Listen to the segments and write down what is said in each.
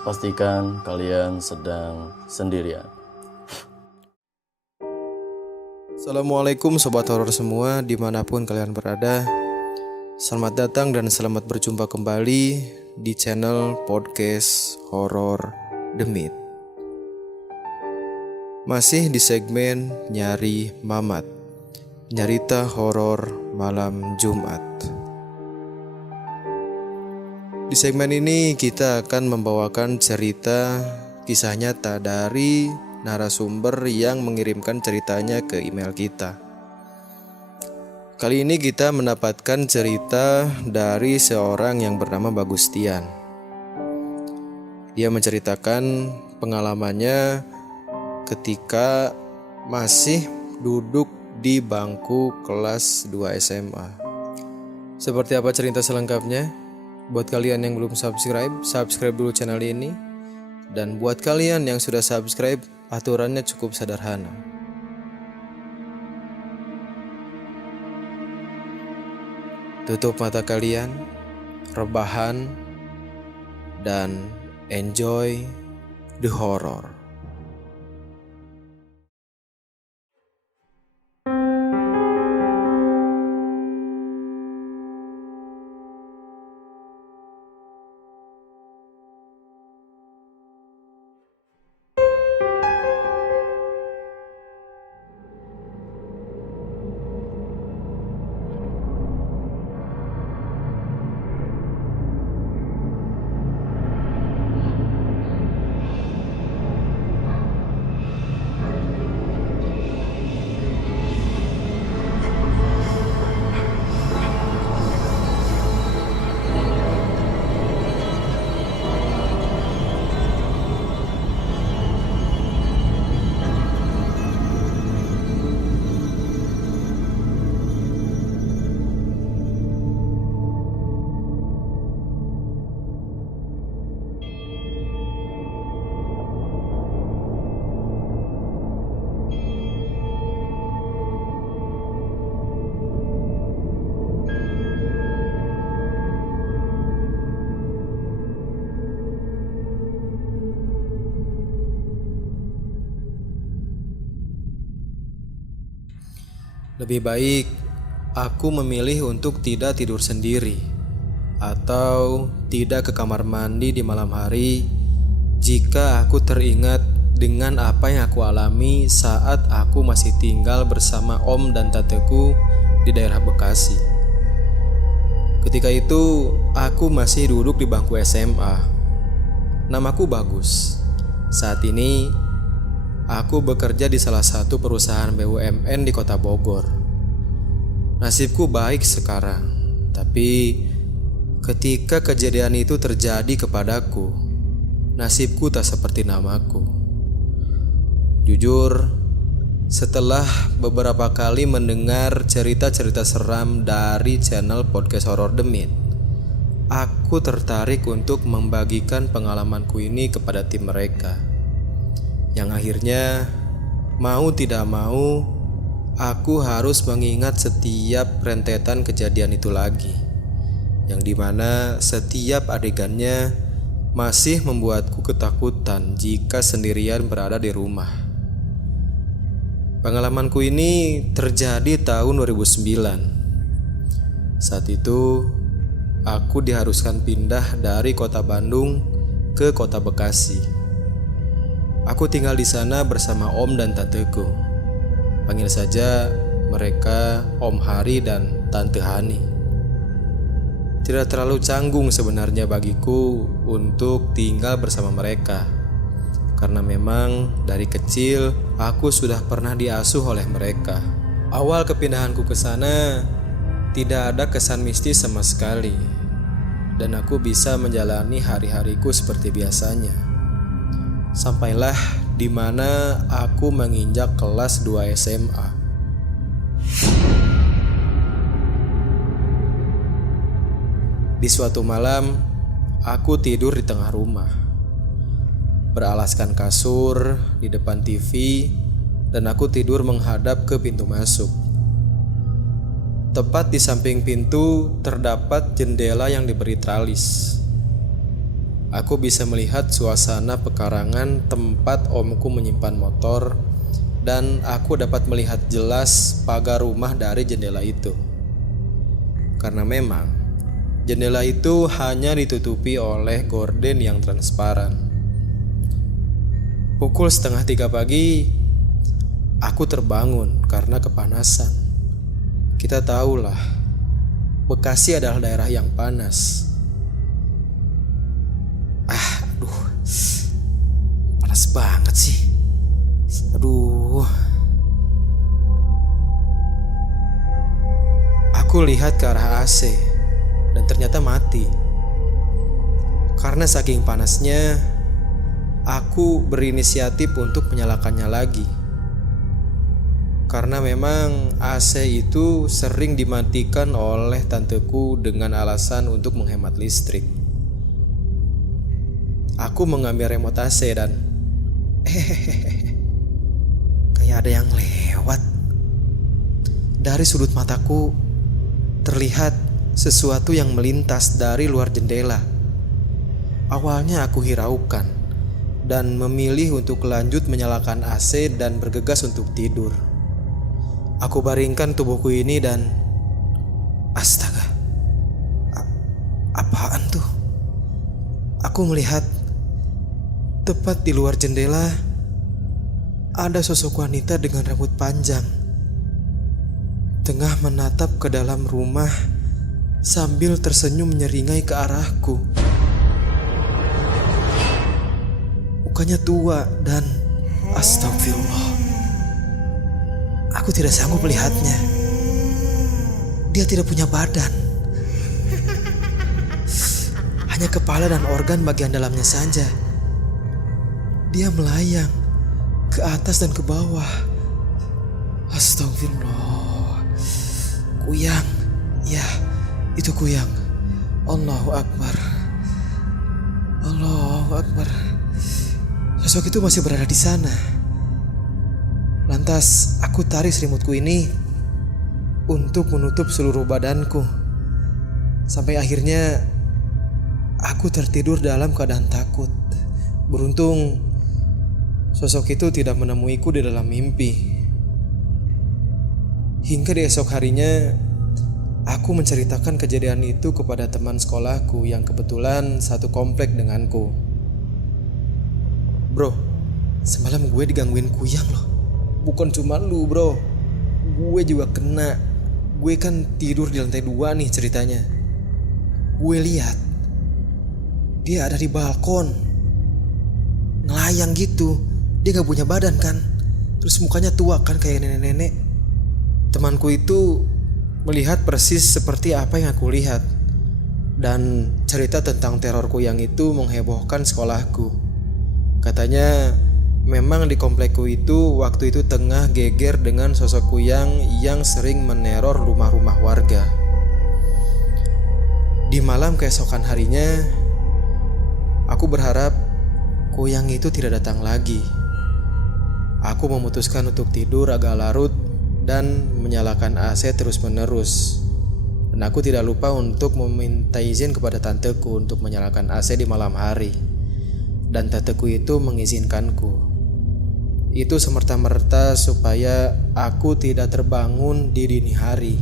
Pastikan kalian sedang sendirian. Assalamualaikum sobat horor semua dimanapun kalian berada. Selamat datang dan selamat berjumpa kembali di channel podcast Horor Demit. Masih di segmen Nyari Mamat, nyarita horor malam Jumat. Di segmen ini kita akan membawakan cerita kisah nyata dari narasumber yang mengirimkan ceritanya ke email kita. Kali ini kita mendapatkan cerita dari seorang yang bernama Bagustian. Dia menceritakan pengalamannya ketika masih duduk di bangku kelas 2 SMA. Seperti apa cerita selengkapnya? Buat kalian yang belum subscribe dulu channel ini. Dan buat kalian yang sudah subscribe, aturannya cukup sederhana. Tutup mata kalian, rebahan, dan enjoy the horror. Lebih baik aku memilih untuk tidak tidur sendiri atau tidak ke kamar mandi di malam hari jika aku teringat dengan apa yang aku alami saat aku masih tinggal bersama om dan tanteku di daerah Bekasi. Ketika itu aku masih duduk di bangku SMA. Namaku Bagus. Saat ini aku bekerja di salah satu perusahaan BUMN di kota Bogor. Nasibku baik sekarang, tapi ketika kejadian itu terjadi kepadaku, nasibku tak seperti namaku. Jujur, setelah beberapa kali mendengar cerita-cerita seram dari channel podcast Horor Demit, aku tertarik untuk membagikan pengalamanku ini kepada tim mereka. Yang akhirnya mau tidak mau aku harus mengingat setiap rentetan kejadian itu lagi, yang dimana setiap adegannya masih membuatku ketakutan jika sendirian berada di rumah. Pengalamanku ini terjadi tahun 2009. Saat itu aku diharuskan pindah dari kota Bandung ke kota Bekasi. Aku tinggal di sana bersama om dan tanteku. Panggil saja mereka Om Hari dan Tante Hani. Tidak terlalu canggung sebenarnya bagiku untuk tinggal bersama mereka, karena memang dari kecil aku sudah pernah diasuh oleh mereka. Awal kepindahanku ke sana tidak ada kesan mistis sama sekali, dan aku bisa menjalani hari-hariku seperti biasanya. Sampailah di mana aku menginjak kelas 2 SMA. Di suatu malam, aku tidur di tengah rumah, beralaskan kasur di depan TV, dan aku tidur menghadap ke pintu masuk. Tepat di samping pintu terdapat jendela yang diberi tralis. aku bisa melihat suasana pekarangan tempat omku menyimpan motor, dan aku dapat melihat jelas pagar rumah dari jendela itu. Karena memang jendela itu hanya ditutupi oleh gorden yang transparan. Pukul 2:30 pagi, aku terbangun karena kepanasan. Kita tahulah, Bekasi adalah daerah yang panas. Aduh, panas banget sih. Aduh. Aku lihat ke arah AC dan ternyata mati. Karena saking panasnya, aku berinisiatif untuk menyalakannya lagi. Karena memang AC itu sering dimatikan oleh tanteku dengan alasan untuk menghemat listrik. Aku mengambil remote AC dan kayak ada yang lewat. Dari sudut mataku terlihat sesuatu yang melintas dari luar jendela. Awalnya aku hiraukan dan memilih untuk lanjut menyalakan AC dan bergegas untuk tidur. Aku baringkan tubuhku ini dan astaga, apaan tuh? Aku melihat tepat di luar jendela ada sosok wanita dengan rambut panjang, tengah menatap ke dalam rumah sambil tersenyum menyeringai ke arahku. Mukanya tua dan astagfirullah, aku tidak sanggup melihatnya. Dia tidak punya badan, hanya kepala dan organ bagian dalamnya saja. Dia melayang ke atas dan ke bawah. Astagfirullah. Kuyang, ya itu Kuyang. Allahu Akbar. Allahu Akbar. Sosok itu masih berada di sana. Lantas aku tarik selimutku ini untuk menutup seluruh badanku. Sampai akhirnya aku tertidur dalam keadaan takut. Beruntung sosok itu tidak menemuiku di dalam mimpi. Hingga di esok harinya aku menceritakan kejadian itu kepada teman sekolahku yang kebetulan satu komplek denganku. Bro, semalam gue digangguin Kuyang loh. Bukan cuma lu bro, gue juga kena. Gue kan tidur di lantai 2 nih ceritanya. Gue lihat dia ada di balkon, ngelayang gitu. Dia gak punya badan kan, terus mukanya tua kan kayak nenek-nenek. Temanku itu melihat persis seperti apa yang aku lihat. Dan cerita tentang teror Kuyang itu menghebohkan sekolahku. Katanya memang di komplekku itu waktu itu tengah geger dengan sosok Kuyang yang sering meneror rumah-rumah warga. Di malam keesokan harinya, aku berharap Kuyang itu tidak datang lagi. Aku memutuskan untuk tidur agak larut dan menyalakan AC terus-menerus. Dan aku tidak lupa untuk meminta izin kepada tanteku untuk menyalakan AC di malam hari. Dan tanteku itu mengizinkanku. Itu semerta-merta supaya aku tidak terbangun di dini hari.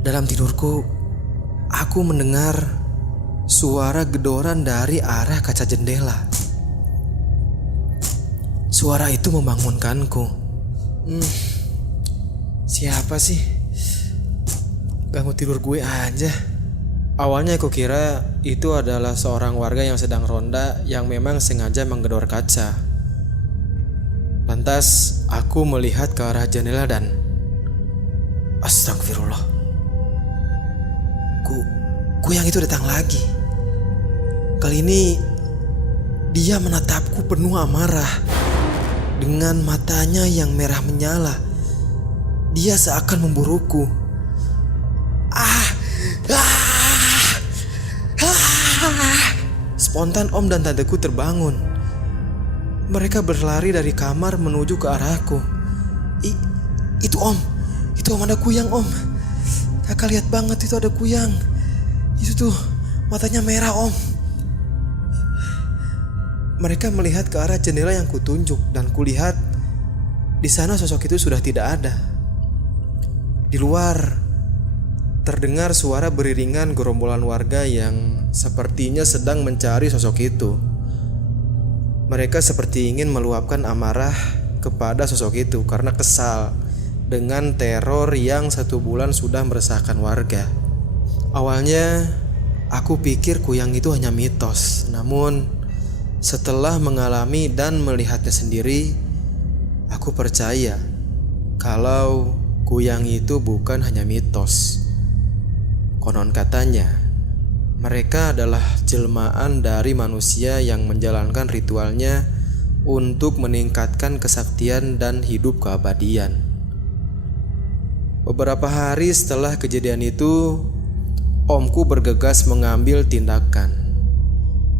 Dalam tidurku, aku mendengar suara gedoran dari arah kaca jendela. Suara itu membangunkanku. Siapa sih? Ganggu tidur gue aja. Awalnya aku kira itu adalah seorang warga yang sedang ronda yang memang sengaja menggedor kaca. Lantas aku melihat ke arah jendela dan astagfirullah. Kuyang itu datang lagi. Kali ini dia menatapku penuh amarah. Dengan matanya yang merah menyala, dia seakan memburuku. Spontan om dan tanteku terbangun. Mereka berlari dari kamar menuju ke arahku. Itu om ada kuyang om. Kakak lihat banget itu ada kuyang. Itu tuh matanya merah om. Mereka melihat ke arah jendela yang kutunjuk dan kulihat di sana sosok itu sudah tidak ada. Di luar terdengar suara beriringan gerombolan warga yang sepertinya sedang mencari sosok itu. Mereka seperti ingin meluapkan amarah kepada sosok itu karena kesal dengan teror yang 1 bulan sudah meresahkan warga. Awalnya aku pikir kuyang itu hanya mitos, namun setelah mengalami dan melihatnya sendiri, aku percaya kalau kuyang itu bukan hanya mitos. Konon katanya, mereka adalah jelmaan dari manusia yang menjalankan ritualnya untuk meningkatkan kesaktian dan hidup keabadian. Beberapa hari setelah kejadian itu, omku bergegas mengambil tindakan.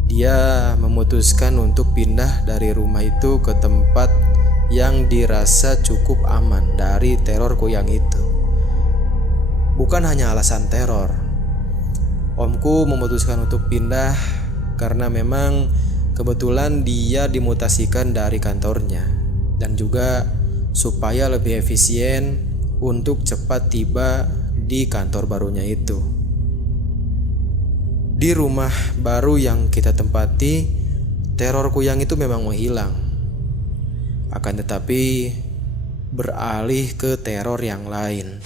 Dia memutuskan untuk pindah dari rumah itu ke tempat yang dirasa cukup aman dari teror kuyang itu. Bukan hanya alasan teror, omku memutuskan untuk pindah karena memang kebetulan dia dimutasikan dari kantornya, dan juga supaya lebih efisien untuk cepat tiba di kantor barunya itu. Di rumah baru yang kita tempati, teror kuyang itu memang menghilang. Akan tetapi beralih ke teror yang lain.